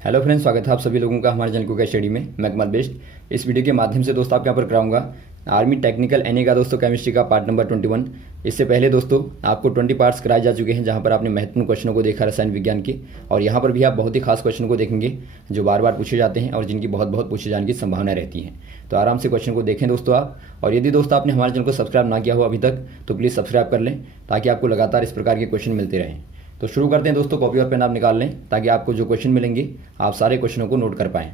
Hello friends, स्वागत है आप सभी लोगों का हमारे चैनल कुक स्टडी में। मैं कमल बेस्ट। इस वीडियो के माध्यम से दोस्तों आपके यहाँ पर कराऊंगा आर्मी टेक्निकल एनए का दोस्तों केमिस्ट्री का पार्ट नंबर 21। इससे पहले दोस्तों आपको 20 पार्ट्स कराए जा चुके हैं, जहाँ पर आपने महत्वपूर्ण क्वेश्चनों को देखा रसायन विज्ञान के, और यहाँ पर भी आप बहुत ही खास क्वेश्चन को देखेंगे जो बार बार पूछे जाते हैं और जिनकी बहुत पूछे जाने की संभावना रहती है। तो आराम से क्वेश्चन को देखें दोस्तों आप। और यदि दोस्तों आपने हमारे चैनल को सब्सक्राइब ना किया हो अभी तक तो प्लीज़ सब्सक्राइब कर लें, ताकि आपको लगातार इस प्रकार के क्वेश्चन मिलते रहें। तो शुरू करते हैं दोस्तों। कॉपी और पेन आप निकाल लें ताकि आपको जो क्वेश्चन मिलेंगे आप सारे क्वेश्चनों को नोट कर पाएं।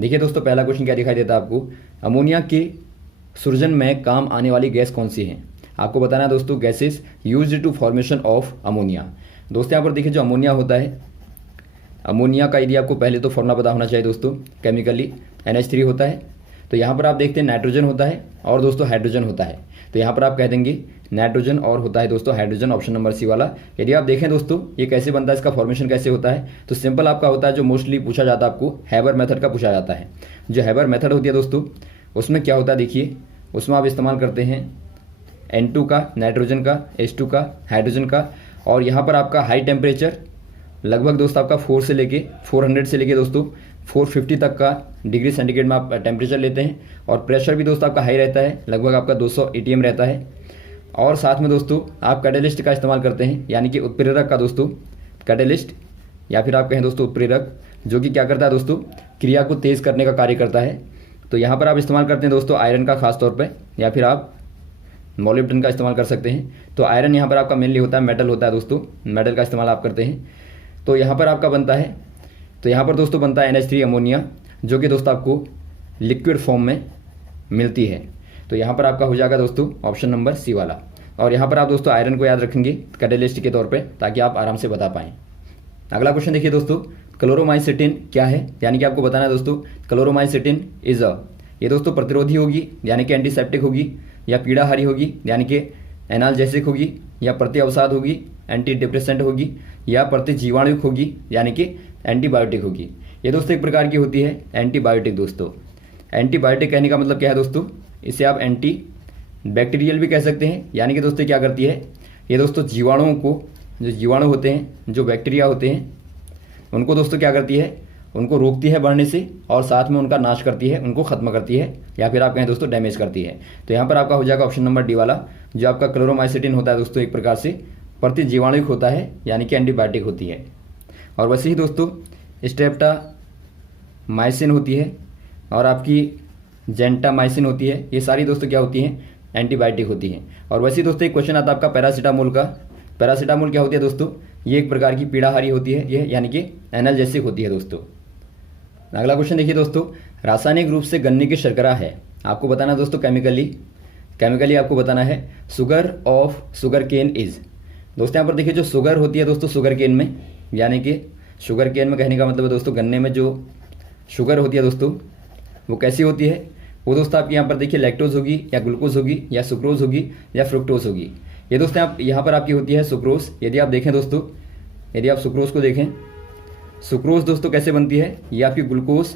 देखिए दोस्तों, पहला क्वेश्चन क्या दिखाई देता है आपको। अमोनिया के सृजन में काम आने वाली गैस कौन सी है? आपको बताना है दोस्तों gases used to formation of ammonia. दोस्तों यहाँ पर देखिए जो अमोनिया होता है, अमोनिया का यदि आपको पहले तो फॉर्मूला पता होना चाहिए दोस्तों, केमिकली NH3 होता है। तो यहाँ पर आप देखते हैं नाइट्रोजन होता है और दोस्तों हाइड्रोजन होता है। तो यहाँ पर आप कह देंगे नाइट्रोजन और होता है दोस्तों हाइड्रोजन, ऑप्शन नंबर सी वाला। यदि आप देखें दोस्तों ये कैसे बनता है, इसका फॉर्मेशन कैसे होता है, तो सिंपल आपका होता है जो मोस्टली पूछा जाता है आपको हैबर मेथड का पूछा जाता है। जो हैबर मेथड होती है दोस्तों उसमें क्या होता है देखिए, उसमें आप इस्तेमाल करते हैं N2 का, नाइट्रोजन का, H2 का, हाइड्रोजन का, और यहाँ पर आपका हाई टेम्परेचर लगभग दोस्तों आपका 400 से लेके दोस्तों 450 तक का डिग्री सेंटीग्रेड में आप टेम्परेचर लेते हैं। और प्रेशर भी दोस्तों आपका हाई रहता है, लगभग आपका 200 ATM रहता है। और साथ में दोस्तों आप कैटेलिस्ट का इस्तेमाल करते हैं, यानी कि उत्प्रेरक का दोस्तों, कैटेलिस्ट या फिर आप कहें दोस्तों उत्प्रेरक, जो कि क्या करता है दोस्तों क्रिया को तेज़ करने का कार्य करता है। तो यहाँ पर आप इस्तेमाल करते हैं दोस्तों आयरन का खास तौर पर, या फिर आप मोलिब्डेनम का इस्तेमाल कर सकते हैं। तो आयरन यहाँ पर आपका मेनली होता है, मेटल होता है दोस्तों, मेटल का इस्तेमाल आप करते हैं। तो यहाँ पर आपका बनता है, तो यहाँ पर दोस्तों बनता है NH3 अमोनिया, जो कि दोस्तों आपको लिक्विड फॉर्म में मिलती है। तो यहाँ पर आपका हो जाएगा दोस्तों ऑप्शन नंबर सी वाला। और यहाँ पर आप दोस्तों आयरन को याद रखेंगे कैटेलिस्ट के तौर पे, ताकि आप आराम से बता पाएँ। अगला क्वेश्चन देखिए दोस्तों, क्लोरोमाइसिटिन क्या है? यानी कि आपको बताना है दोस्तों क्लोरोमाइसिटिन इज ये दोस्तों प्रतिरोधी होगी, यानी कि एंटीसेप्टिक होगी, या पीड़ाहारी होगी, यानी कि एनाल्जेसिक होगी, या प्रति अवसाद होगी, एंटी डिप्रेसेंट होगी, या प्रतिजीवाणुक होगी, यानी कि एंटीबायोटिक होगी। ये दोस्तों एक प्रकार की होती है एंटीबायोटिक। दोस्तों एंटीबायोटिक कहने का मतलब क्या है दोस्तों, इसे आप एंटी बैक्टीरियल भी कह सकते हैं। यानी कि दोस्तों क्या करती है ये दोस्तों जीवाणुओं को, जो जीवाणु होते हैं, जो बैक्टीरिया होते हैं, उनको दोस्तों क्या करती है, उनको रोकती है बढ़ने से, और साथ में उनका नाश करती है, उनको खत्म करती है, या फिर आप कहें दोस्तों डैमेज करती है। तो यहाँ पर आपका हो जाएगा ऑप्शन नंबर डी वाला। जो आपका क्लोरोमाइसिटिन होता है दोस्तों एक प्रकार से प्रतिजीवाणुक होता है, यानी कि एंटीबायोटिक होती है। और वैसे ही दोस्तों स्ट्रेप्टामाइसिन होती है, और आपकी जेंटामाइसिन होती है। ये सारी दोस्तों क्या होती हैं, एंटीबायोटिक होती हैं। और वैसे ही दोस्तों एक क्वेश्चन आता है आपका पैरासीटामोल का। पैरासीटामोल क्या होती है दोस्तों, ये एक प्रकार की पीड़ाहारी होती है, ये यानी कि एनाल्जेसिक होती है दोस्तों। अगला क्वेश्चन देखिए दोस्तों, रासायनिक रूप से गन्ने की शर्करा है। आपको बताना है दोस्तों केमिकली आपको बताना है sugar of sugarcane is. दोस्तों यहाँ पर देखिए जो शुगर होती है दोस्तों शुगर केन में, यानी कि शुगर केन में कहने का मतलब है दोस्तों गन्ने में जो शुगर होती है दोस्तों वो कैसी होती है, वो दोस्तों आपकी यहाँ पर देखिए लैक्टोज होगी, या ग्लूकोज होगी, या सुक्रोज होगी, या फ्रुक्टोज होगी। ये दोस्तों आप यहाँ पर आपकी होती है सुक्रोज। यदि आप देखें दोस्तों, यदि आप सुक्रोज को देखें, सुक्रोज दोस्तों कैसे बनती है, ये आपकी ग्लूकोज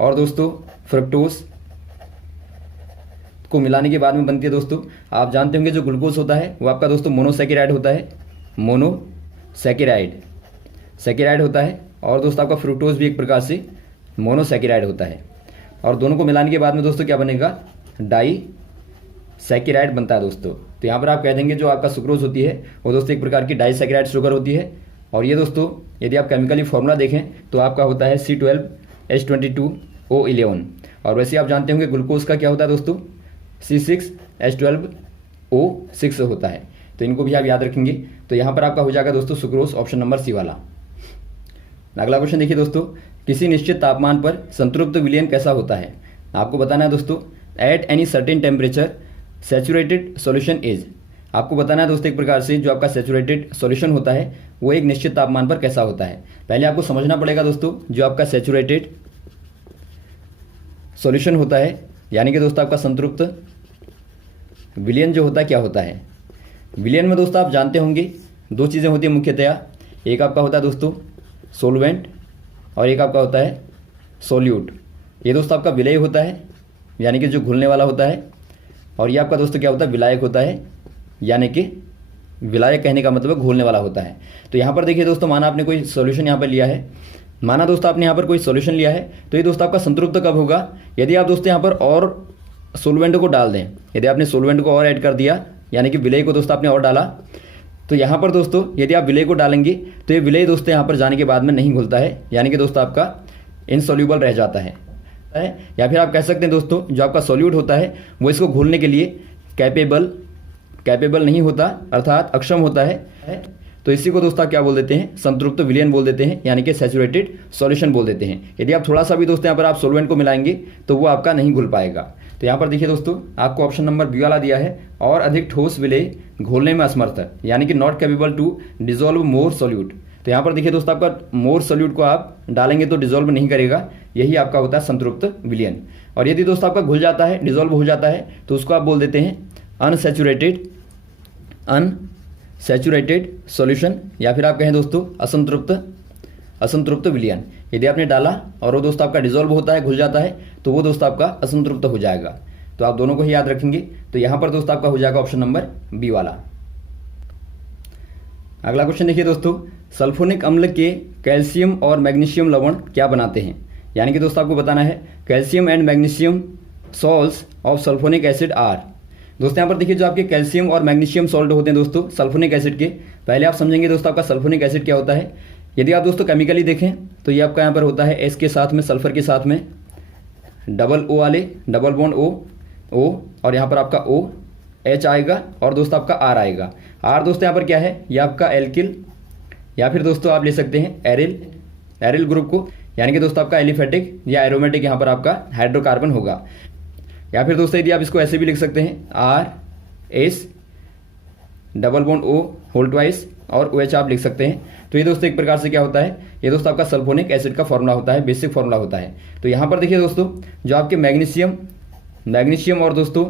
और दोस्तों फ्रुक्टोज को मिलाने के बाद में बनती है दोस्तों। आप जानते होंगे जो ग्लूकोज होता है वो आपका दोस्तों मोनोसैकेराइड होता है, मोनोसैकेराइड होता है। और दोस्तों आपका फ्रुक्टोज भी एक प्रकार से मोनोसैकेराइड होता है। और दोनों को मिलाने के बाद में दोस्तों क्या बनेगा, डाई सैकेराइड बनता है दोस्तों। तो यहाँ पर आप कह देंगे जो आपका सुक्रोज होती है वो दोस्तों एक प्रकार की डाई सैकेराइड शुगर होती है। और ये दोस्तों यदि आप केमिकली फॉर्मूला देखें तो आपका होता है C12H22O11। और वैसे आप जानते होंगे ग्लूकोज का क्या होता है दोस्तों, C6H12O6 होता है। तो इनको भी आप याद रखेंगे। तो यहाँ पर आपका हो जाएगा दोस्तों सुक्रोज, ऑप्शन नंबर सी वाला। अगला क्वेश्चन देखिए दोस्तों, किसी निश्चित तापमान पर संतृप्त विलयन कैसा होता है? आपको बताना है दोस्तों at any certain temperature saturated solution is. आपको बताना है दोस्तों एक प्रकार से जो आपका सैचुरेटेड सॉल्यूशन होता है वो एक निश्चित तापमान पर कैसा होता है। पहले आपको समझना पड़ेगा दोस्तों जो आपका सैचुरेटेड सॉल्यूशन होता है, यानी कि दोस्तों आपका संतृप्त विलयन जो होता है क्या होता है। विलयन में दोस्तों आप जानते होंगे दो चीज़ें होती हैं मुख्यतया, एक आपका होता है दोस्तों सोलवेंट और एक आपका होता है सोल्यूट। ये दोस्तों आपका विलय होता है, यानी कि जो घुलने वाला होता है, और ये आपका दोस्तों क्या होता है विलायक होता है, यानी कि विलायक कहने का मतलब घोलने वाला होता है। तो यहाँ पर देखिए दोस्तों, माना आपने कोई सॉल्यूशन यहाँ पर लिया है, माना दोस्तों आपने यहाँ पर कोई सॉल्यूशन लिया है, तो ये दोस्तों आपका संतृप्त कब होगा, यदि आप दोस्तों यहाँ पर और सोलवेंट को डाल दें। यदि आपने सोलवेंट को और ऐड कर दिया, यानी कि विलय को दोस्तों आपने और डाला, तो यहाँ पर दोस्तों यदि आप विलय को डालेंगे तो ये विलय दोस्तों यहाँ पर जाने के बाद में नहीं घुलता है, यानी कि दोस्तों आपका इनसॉल्यूबल रह जाता है। या फिर आप कह सकते हैं दोस्तों जो आपका सॉल्यूट होता है वो इसको घोलने के लिए कैपेबल नहीं होता, अर्थात अक्षम होता है। तो इसी को दोस्तों क्या बोल देते हैं, संतृप्त विलयन बोल देते हैं, यानी कि सैचुरेटेड सॉल्यूशन बोल देते हैं। यदि आप थोड़ा सा भी दोस्तों यहाँ पर आप सोलवेंट को मिलाएंगे तो वो आपका नहीं घुल पाएगा। तो यहाँ पर देखिए दोस्तों आपको ऑप्शन नंबर बी वाला दिया है, और अधिक ठोस विलय घोलने में असमर्थ, यानी कि not capable to dissolve more solute. तो यहाँ पर देखिए दोस्तों आपका मोर सोल्यूट को आप डालेंगे तो डिजोल्व नहीं करेगा, यही आपका होता है संतृप्त विलयन। और यदि दोस्तों आपका घुल जाता है, डिजोल्व हो जाता है, तो उसको आप बोल देते हैं अनसैचुरेटेड सॉल्यूशन, या फिर आप कहें दोस्तों असंतृप्त विलयन। यदि आपने डाला और वो दोस्तों आपका डिजोल्व होता है, घुल जाता है, तो वो दोस्तों आपका असंतृप्त हो जाएगा। तो आप दोनों को ही याद रखेंगे। तो यहाँ पर दोस्तों आपका हो जाएगा ऑप्शन नंबर बी वाला। अगला क्वेश्चन देखिए दोस्तों, सल्फोनिक अम्ल के कैल्शियम और मैग्नीशियम लवण क्या बनाते हैं। यानी कि दोस्तों आपको बताना है calcium and magnesium salts of sulphonic acid are. दोस्तों यहाँ पर देखिए जो आपके कैल्शियम और मैग्नीशियम सॉल्ट होते हैं दोस्तों सल्फोनिक एसिड के, पहले आप समझेंगे दोस्तों आपका सल्फोनिक एसिड क्या होता है। यदि आप दोस्तों केमिकली देखें तो ये आपका यहाँ पर होता है एस के साथ में, सल्फर के साथ में डबल ओ वाले, डबल बॉन्ड ओ, और यहाँ पर आपका ओ एच आएगा और दोस्तों आपका आर आएगा। आर दोस्तों यहाँ पर क्या है, ये आपका एल्किल, या फिर दोस्तों आप ले सकते हैं एरिल ग्रुप को, यानी कि दोस्तों आपका एलिफेटिक या एरोमेटिक यहाँ पर आपका हाइड्रोकार्बन होगा। या फिर दोस्तों यदि आप इसको ऐसे भी लिख सकते हैं R S double bond O whole twice और ओ एच आप लिख सकते हैं। तो ये दोस्तों एक प्रकार से क्या होता है, ये दोस्तों आपका सल्फोनिक एसिड का फॉर्मूला होता है, बेसिक फॉर्मूला होता है। तो यहाँ पर देखिए दोस्तों जो आपके मैग्नीशियम और दोस्तों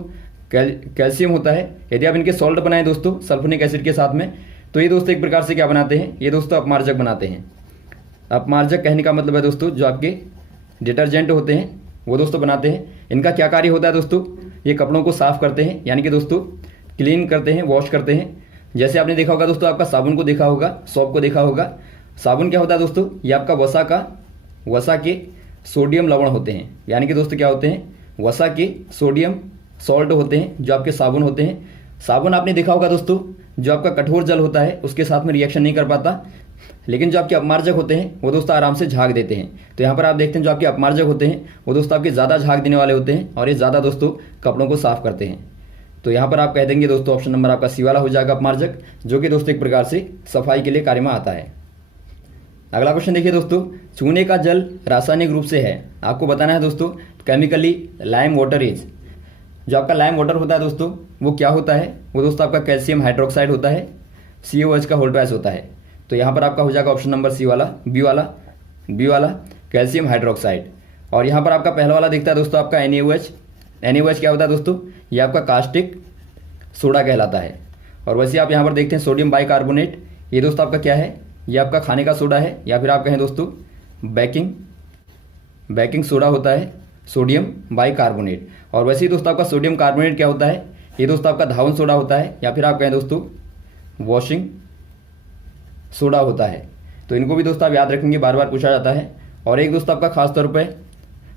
कैल्शियम होता है, यदि आप इनके सॉल्ट बनाएं दोस्तों सल्फोनिक एसिड के साथ में, तो ये दोस्तों एक प्रकार से क्या बनाते हैं, ये दोस्तों अपमार्जक बनाते हैं। अपमार्जक कहने का मतलब है दोस्तों जो आपके डिटर्जेंट होते हैं वो दोस्तों बनाते हैं। इनका क्या कार्य होता है दोस्तों, ये कपड़ों को साफ करते हैं, यानी कि दोस्तों क्लीन करते हैं, वॉश करते हैं। जैसे आपने देखा होगा दोस्तों, आपका साबुन को देखा होगा, सॉप को देखा होगा। साबुन क्या होता है दोस्तों, ये आपका वसा के सोडियम लवण होते हैं, यानी कि दोस्तों क्या होते हैं, वसा के सोडियम सॉल्ट होते हैं जो आपके साबुन होते हैं। साबुन आपने देखा होगा दोस्तों जो आपका कठोर जल होता है उसके साथ में रिएक्शन नहीं कर पाता, लेकिन जो आपके अपमार्जक होते हैं वो दोस्तों आराम से झाग देते हैं। तो यहाँ पर आप देखते हैं जो आपके अपमार्जक होते हैं वो दोस्तों आपके ज़्यादा झाग देने वाले होते हैं और ये ज़्यादा दोस्तों कपड़ों को साफ करते हैं। तो यहाँ पर आप कह देंगे दोस्तों ऑप्शन नंबर आपका सी वाला हो जाएगा अपमार्जक, जो कि दोस्तों एक प्रकार से सफाई के लिए कार्य में आता है। अगला क्वेश्चन देखिए दोस्तों, चूने का जल रासायनिक रूप से है, आपको बताना है दोस्तों केमिकली लाइम वाटर इज। जो आपका लाइम वाटर होता है दोस्तों वो क्या होता है, वो दोस्तों आपका कैल्शियम हाइड्रोक्साइड होता है, COH का होल ट्वाइस होता है। तो यहाँ पर आपका हो जाएगा ऑप्शन नंबर सी वाला, बी वाला कैल्शियम हाइड्रोक्साइड। और यहाँ पर आपका पहला वाला दिखता है दोस्तों आपका NaOH क्या होता है दोस्तों, ये आपका कास्टिक सोडा कहलाता है। और वैसे आप यहाँ पर देखते हैं सोडियम बाइकार्बोनेट, ये दोस्तों आपका क्या है, ये आपका खाने का सोडा है, या फिर आप कहें दोस्तों बेकिंग सोडा होता है, सोडियम बाइकार्बोनेट। और वैसे ही दोस्तों आपका सोडियम कार्बोनेट क्या होता है, ये दोस्तों आपका धावन सोडा होता है, या फिर आप कहें दोस्तों वॉशिंग सोडा होता है। तो इनको भी दोस्तों आप याद रखेंगे, बार बार पूछा जाता है। और एक दोस्तों आपका खास तौर पर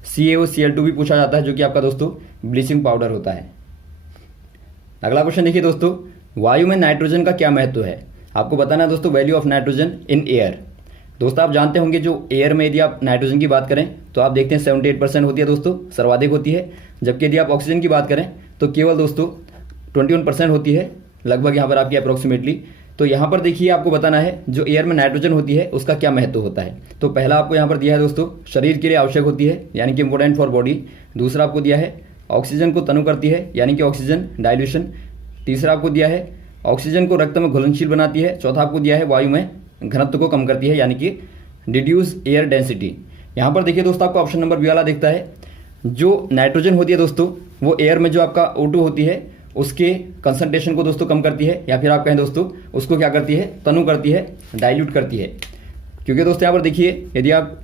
CaOCl2 भी पूछा जाता है, जो कि आपका दोस्तों ब्लीचिंग पाउडर होता है। अगला क्वेश्चन देखिए दोस्तों, वायु में नाइट्रोजन का क्या महत्व है। आपको बताना है दोस्तों value of nitrogen in air. दोस्तों आप जानते होंगे जो एयर में यदि आप नाइट्रोजन की बात करें तो आप देखते हैं 78% होती है दोस्तों, सर्वाधिक होती है। जबकि यदि आप ऑक्सीजन की बात करें तो केवल दोस्तों 21% होती है, लगभग यहाँ पर आपकी अप्रोक्सीमेटली। तो यहाँ पर देखिए आपको बताना है जो एयर में नाइट्रोजन होती है उसका क्या महत्व होता है। तो पहला आपको यहाँ पर दिया है दोस्तों शरीर के लिए आवश्यक होती है, यानी कि इंपॉर्टेंट फॉर बॉडी। दूसरा आपको दिया है ऑक्सीजन को तनु करती है, यानी कि ऑक्सीजन डाइल्यूशन। तीसरा आपको दिया है ऑक्सीजन को रक्त में घुलनशील बनाती है। चौथा आपको दिया है वायु में घनत्व को कम करती है, यानी कि डिड्यूस एयर डेंसिटी। यहाँ पर देखिए दोस्तों आपको ऑप्शन नंबर बी वाला दिखता है। जो नाइट्रोजन होती है दोस्तों वो एयर में जो आपका O2 होती है उसके कंसंट्रेशन को दोस्तों कम करती है, या फिर आप कहें दोस्तों उसको क्या करती है, तनु करती है, डाइल्यूट करती है। क्योंकि दोस्तों यहाँ पर देखिए यदि आप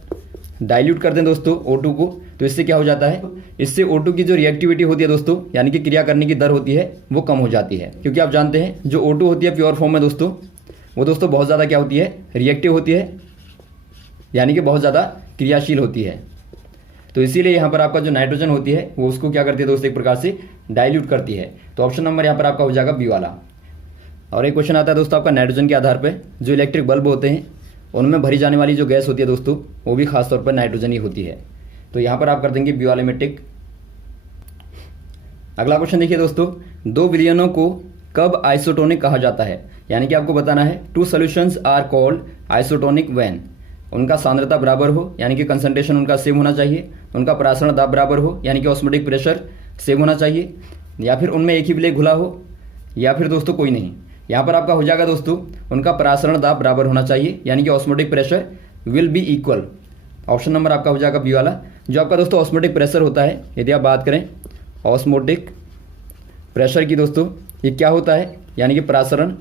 डाइल्यूट कर दें दोस्तों O2 को तो इससे क्या हो जाता है, इससे O2 की जो रिएक्टिविटी होती है दोस्तों, यानी कि क्रिया करने की दर होती है वो कम हो जाती है। क्योंकि आप जानते हैं जो O2 होती है प्योर फॉर्म में दोस्तों वो दोस्तों बहुत ज़्यादा क्या होती है, रिएक्टिव होती है। यानी कि बहुत ज़्यादा क्रियाशील होती है। तो इसीलिए यहाँ पर आपका जो नाइट्रोजन होती है वो उसको क्या करती है दोस्तों, एक प्रकार से डाइल्यूट करती है। तो ऑप्शन नंबर यहाँ पर आपका हो जाएगा बी वाला। और एक क्वेश्चन आता है दोस्तों आपका नाइट्रोजन के आधार पर जो इलेक्ट्रिक बल्ब होते हैं उनमें भरी जाने वाली जो गैस होती है दोस्तों वो भी खासतौर पर नाइट्रोजन ही होती है। तो यहाँ पर आप कर देंगे बी वाले में टिक। अगला क्वेश्चन देखिए दोस्तों, दो विलयनों को कब आइसोटोनिक कहा जाता है, यानी कि आपको बताना है two solutions are called isotonic when उनका सांद्रता बराबर हो, यानी कि कंसंट्रेशन उनका सेम होना चाहिए, उनका परासरण दाब बराबर हो, यानी कि ऑस्मोटिक प्रेशर सेम होना चाहिए, या फिर उनमें एक ही विलेय घुला हो, या फिर दोस्तों कोई नहीं। यहाँ पर आपका हो जाएगा दोस्तों उनका परासरण दाब बराबर होना चाहिए, यानी कि osmotic pressure will be equal. Option number आपका हो जाएगा बी वाला। जो आपका दोस्तों ऑस्मोटिक प्रेशर होता है, यदि आप बात करें ऑस्मोटिक प्रेशर की दोस्तों, ये क्या होता है, यानी कि परासरण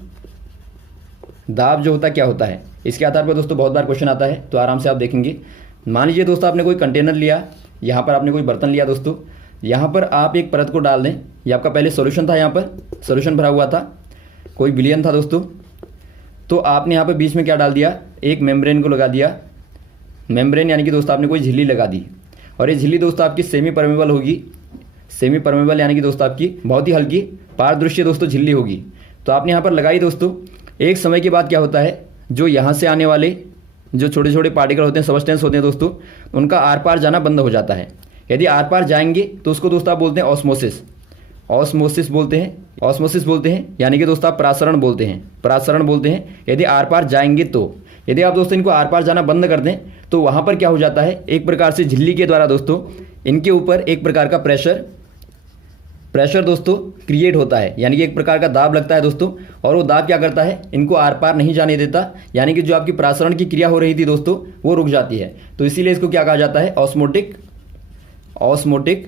दाब जो होता है क्या होता है, इसके आधार पर दोस्तों बहुत बार क्वेश्चन आता है। तो आराम से आप देखेंगे। मान लीजिए दोस्तों आपने कोई कंटेनर लिया, यहाँ पर आपने कोई बर्तन लिया दोस्तों, यहाँ पर आप एक परत को डाल दें। ये आपका पहले सॉल्यूशन था, यहाँ पर सॉल्यूशन भरा हुआ था, कोई विलयन था दोस्तों। तो आपने यहाँ पर बीच में क्या डाल दिया, एक मेम्ब्रेन को लगा दिया। मेम्ब्रेन यानी कि दोस्तों आपने कोई झिल्ली लगा दी, और ये झिल्ली दोस्तों आपकी सेमी परमेबल होगी। सेमी परमेबल यानी कि दोस्तों आपकी बहुत ही हल्की पारदृश्य दोस्तों झिल्ली होगी। तो आपने यहाँ पर लगाई दोस्तों। एक समय के बाद क्या होता है, जो यहाँ से आने वाले जो छोटे छोटे पार्टिकल होते हैं, सबस्टेंस होते हैं दोस्तों, उनका आर पार जाना बंद हो जाता है। यदि आर पार जाएंगे तो उसको दोस्तों आप बोलते हैं ऑस्मोसिस। ऑस्मोसिस बोलते हैं, ऑस्मोसिस बोलते हैं, यानी कि दोस्तों आप परासरण बोलते हैं, परासरण बोलते हैं। यदि आर पार जाएंगे तो, यदि आप दोस्तों इनको आर पार जाना बंद कर दें तो वहाँ पर क्या हो जाता है, एक प्रकार से झिल्ली के द्वारा दोस्तों इनके ऊपर एक प्रकार का प्रेशर दोस्तों क्रिएट होता है, यानी कि एक प्रकार का दाब लगता है दोस्तों। और वो दाब क्या करता है, इनको आर पार नहीं जाने देता, यानी कि जो आपकी परासरण की क्रिया हो रही थी दोस्तों वो रुक जाती है। तो इसीलिए इसको क्या कहा जाता है, ऑस्मोटिक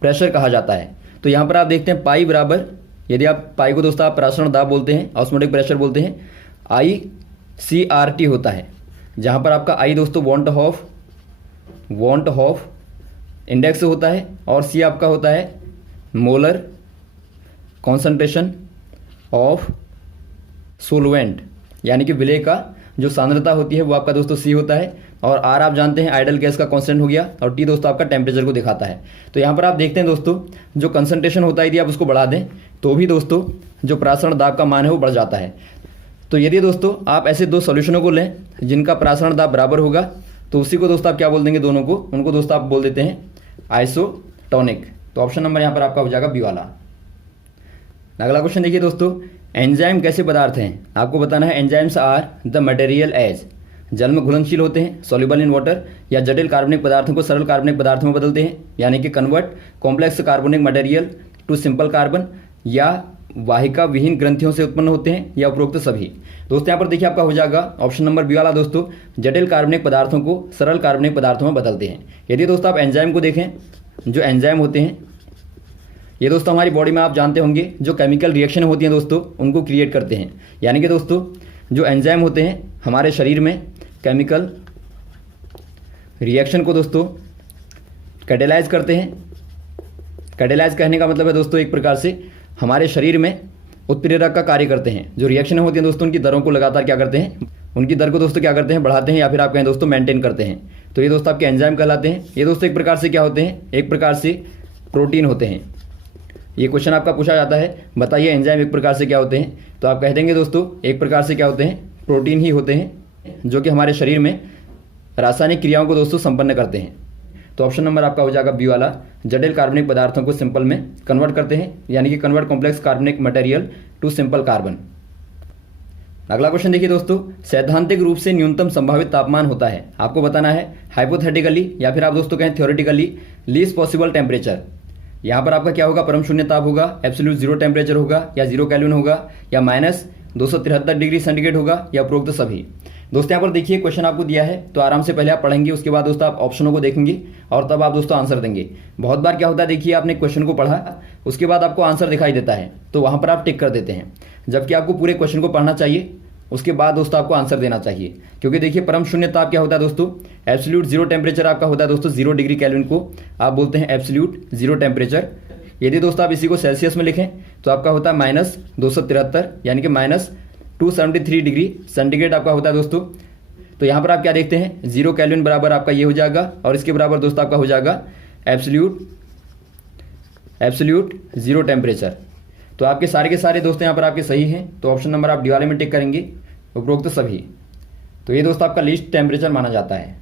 प्रेशर कहा जाता है। तो यहाँ पर आप देखते हैं पाई बराबर, यदि आप पाई को दोस्तों आप परासरण दाब बोलते हैं, ऑस्मोटिक प्रेशर बोलते हैं, ICRT होता है, जहाँ पर आपका आई दोस्तों वॉन्ट ऑफ इंडेक्स होता है, और सी आपका होता है मोलर कॉन्सेंट्रेशन ऑफ सोलवेंट, यानी कि विलेय का जो सांद्रता होती है वो आपका दोस्तों सी होता है, और आर आप जानते हैं आइडल गैस का कांस्टेंट हो गया, और टी दोस्तों आपका टेम्परेचर को दिखाता है। तो यहाँ पर आप देखते हैं दोस्तों जो कंसंट्रेशन होता है यदि आप उसको बढ़ा दें तो भी दोस्तों जो परासरण दाब का मान है वो बढ़ जाता है। तो यदि दोस्तों आप ऐसे दो सॉल्यूशनों को लें जिनका परासरण दाब बराबर होगा तो उसी को दोस्तों आप क्या बोल देंगे, दोनों को, उनको दोस्तों आप बोल देते हैं आइसोटोनिक। तो ऑप्शन नंबर यहाँ पर आपका हो जाएगा बी वाला। अगला क्वेश्चन देखिए दोस्तों, एंजाइम कैसे पदार्थ हैं, आपको बताना है enzymes are the material as, जल में घुलनशील होते हैं, सॉल्युबल इन वाटर, या जटिल कार्बनिक पदार्थों को सरल कार्बनिक पदार्थों में बदलते हैं, यानी कि कन्वर्ट कॉम्प्लेक्स कार्बनिक मटेरियल टू सिंपल कार्बन, या वाहिका विहीन ग्रंथियों से उत्पन्न होते हैं, या उपरोक्त सभी। दोस्तों यहाँ पर देखिए आपका हो जाएगा ऑप्शन नंबर बी वाला दोस्तों, जटिल कार्बनिक पदार्थों को सरल कार्बनिक पदार्थों में बदलते हैं। यदि दोस्तों आप एंजाइम को देखें, जो एंजाइम होते हैं ये दोस्तों हमारी बॉडी में आप जानते होंगे जो केमिकल रिएक्शन होती हैं दोस्तों उनको क्रिएट करते हैं, यानी कि दोस्तों जो एंजाइम होते हैं हमारे शरीर में केमिकल रिएक्शन को दोस्तों कैटेलाइज करते हैं। कैटेलाइज कहने का मतलब है दोस्तों एक प्रकार से हमारे शरीर में उत्प्रेरक का कार्य करते हैं। जो रिएक्शन होती हैं दोस्तों उनकी दरों को लगातार क्या करते हैं, उनकी दर को दोस्तों क्या करते हैं, बढ़ाते हैं, या फिर आप कहें दोस्तों मेंटेन करते हैं। तो ये दोस्तों आपके एंजाइम कहलाते हैं। ये दोस्तों एक प्रकार से क्या होते हैं, एक प्रकार से प्रोटीन होते हैं। ये क्वेश्चन आपका पूछा जाता है, बताइए एंजाइम एक प्रकार से क्या होते हैं, तो आप कह देंगे दोस्तों एक प्रकार से क्या होते हैं, प्रोटीन ही होते हैं, जो कि हमारे शरीर में रासायनिक क्रियाओं को दोस्तों संपन्न करते हैं। तो ऑप्शन नंबर आपका हो जाएगा बी वाला, जटिल कार्बनिक पदार्थों को सिंपल में कन्वर्ट करते हैं, यानी कि कन्वर्ट कॉम्प्लेक्स कार्बनिक मटेरियल टू सिंपल कार्बन। अगला क्वेश्चन देखिए दोस्तों, सैद्धांतिक रूप से न्यूनतम संभावित तापमान होता है, आपको बताना है हाइपोथेटिकली या फिर आप दोस्तों कहें थ्योरेटिकली लीस्ट पॉसिबल टेम्परेचर। यहाँ पर आपका क्या होगा, परम शून्य ताप होगा, एब्सोल्यूट जीरो टेम्परेचर होगा, या जीरो केल्विन होगा, या -273 डिग्री सेंटीग्रेड होगा, या उपरोक्त सभी। दोस्तों यहाँ पर देखिए क्वेश्चन आपको दिया है, तो आराम से पहले आप पढ़ेंगे, उसके बाद दोस्तों आप ऑप्शनों को देखेंगे और तब आप दोस्तों आंसर देंगे। बहुत बार क्या होता है, देखिए आपने क्वेश्चन को पढ़ा, उसके बाद आपको आंसर दिखाई देता है तो वहाँ पर आप टिक कर देते हैं, जबकि आपको पूरे क्वेश्चन को पढ़ना चाहिए, उसके बाद दोस्तों आपको आंसर देना चाहिए। क्योंकि देखिए परम शून्य ताप क्या होता है दोस्तों, एब्सोल्यूट जीरो टेम्परेचर आपका होता है दोस्तों 0 डिग्री केल्विन को आप बोलते हैं एब्सोल्यूट जीरो टेम्परेचर। यदि दोस्तों आप इसी को सेल्सियस में लिखें तो आपका होता है -273, यानी कि -273 डिग्री सेंटीग्रेड आपका होता है दोस्तों। तो तो यहाँ पर आप क्या देखते हैं, 0 केल्विन बराबर आपका ये हो जाएगा और इसके बराबर दोस्तों आपका हो जाएगा एब्सोल्यूट 0 टेम्परेचर। तो आपके सारे के सारे दोस्तों यहाँ पर आपके सही हैं, तो ऑप्शन नंबर आप डी वाले में टिक करेंगे, उपरोक्त सभी। तो ये दोस्तों आपका लीस्ट टेम्परेचर माना जाता है।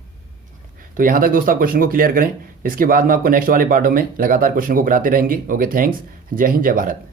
तो यहाँ तक दोस्तों आप क्वेश्चन को क्लियर करें, इसके बाद में आपको नेक्स्ट वाले पार्टों में लगातार क्वेश्चन को कराते रहेंगे। ओके, थैंक्स, जय हिंद, जय भारत।